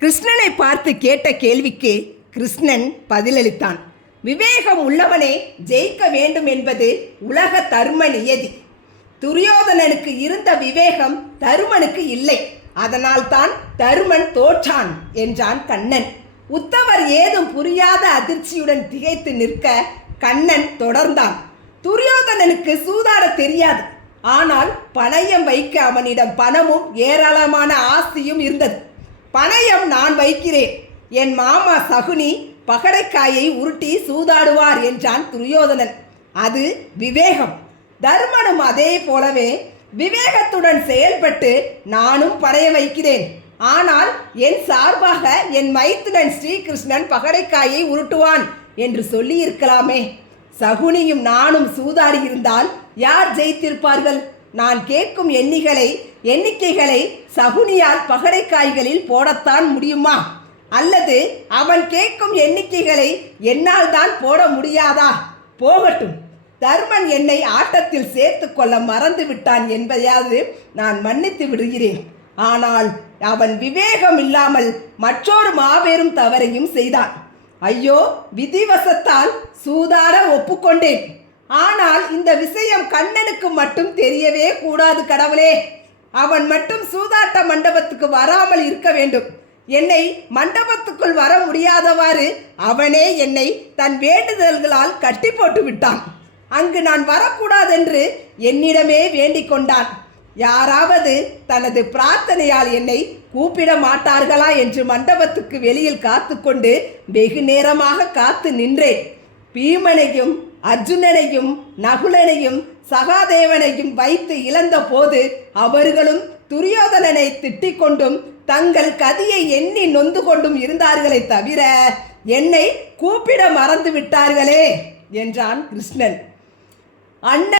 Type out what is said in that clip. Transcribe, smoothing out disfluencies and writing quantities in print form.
கிருஷ்ணனை பார்த்து கேட்ட கேள்விக்கு கிருஷ்ணன் பதிலளித்தான். விவேகம் உள்ளவனே ஜெயிக்க வேண்டும் என்பது உலக தர்ம நியதி. துரியோதனனுக்கு இருந்த விவேகம் தருமனுக்கு இல்லை. அதனால்தான் தருமன் தோற்றான் என்றான் கண்ணன். உத்தவர் ஏதும் புரியாத அதிர்ச்சியுடன் திகைத்து நிற்க கண்ணன் தொடர்ந்தான். துரியோதனனுக்கு சூதாட தெரியாது. ஆனால் பணயம் வைக்க அவனிடம் பணமும் ஏராளமான ஆஸ்தியும் இருந்தது. பணயம் நான் வைக்கிறேன். என் மாமா சகுனி பகடைக்காயை உருட்டி சூதாடுவார் என்றான் துரியோதனன். அது விவேகம். தர்மனும் அதே போலவே விவேகத்துடன் செயல்பட்டு நானும் பணைய வைக்கிறேன். ஆனால் என் சார்பாக என் மைத்துனன் ஸ்ரீகிருஷ்ணன் பகடைக்காயை உருட்டுவான் என்று சொல்லியிருக்கலாமே. சகுனியும் நானும் சூதாடி இருந்தால் யார் ஜெயித்திருப்பார்கள்? நான் கேட்கும் எண்ணிக்கைகளை சகுனியால் பகடைக்காய்களில் போடத்தான் முடியுமா? அல்லது அவன் கேட்கும் எண்ணிக்கைகளை என்னால் தான் போட முடியாதா? போகட்டும். தர்மன் என்னை ஆட்டத்தில் சேர்த்து கொள்ள மறந்து விட்டான் என்பதையாவது நான் மன்னித்து விடுகிறேன். ஆனால் அவன் விவேகம் இல்லாமல் மற்றொரு மாபெரும் தவறையும் செய்தான். ஐயோ, விதிவசத்தால் சூதாட ஒப்புக்கொண்டேன். ஆனால் இந்த விஷயம் கண்ணனுக்கு மட்டும் தெரியவே கூடாது கடவுளே. அவன் மட்டும் சூதாட்ட மண்டபத்துக்கு வராமல் இருக்க வேண்டும். என்னை மண்டபத்துக்குள் வர முடியாதவாறு அவனே என்னை தன் வேண்டுதல்களால் கட்டி போட்டு விட்டான். அங்கு நான் வரக்கூடாதென்று என்னிடமே வேண்டிக் கொண்டான். யாராவது தனது பிரார்த்தனையால் என்னை கூப்பிட மாட்டார்களா என்று மண்டபத்துக்கு வெளியில் காத்து கொண்டு வெகு நேரமாக காத்து நின்றேன். பீமனையும் அர்ஜுனனையும் நகுலனையும் சகாதேவனையும் வைத்து இழந்த போது அவர்களும் துரியோதனனை திட்டிக் கொண்டும் தங்கள் கதியை எண்ணி நொந்து கொண்டும் இருந்தார்களே தவிர என்னை கூப்பிட மறந்து விட்டார்களே என்றான் கிருஷ்ணன். அண்ணன்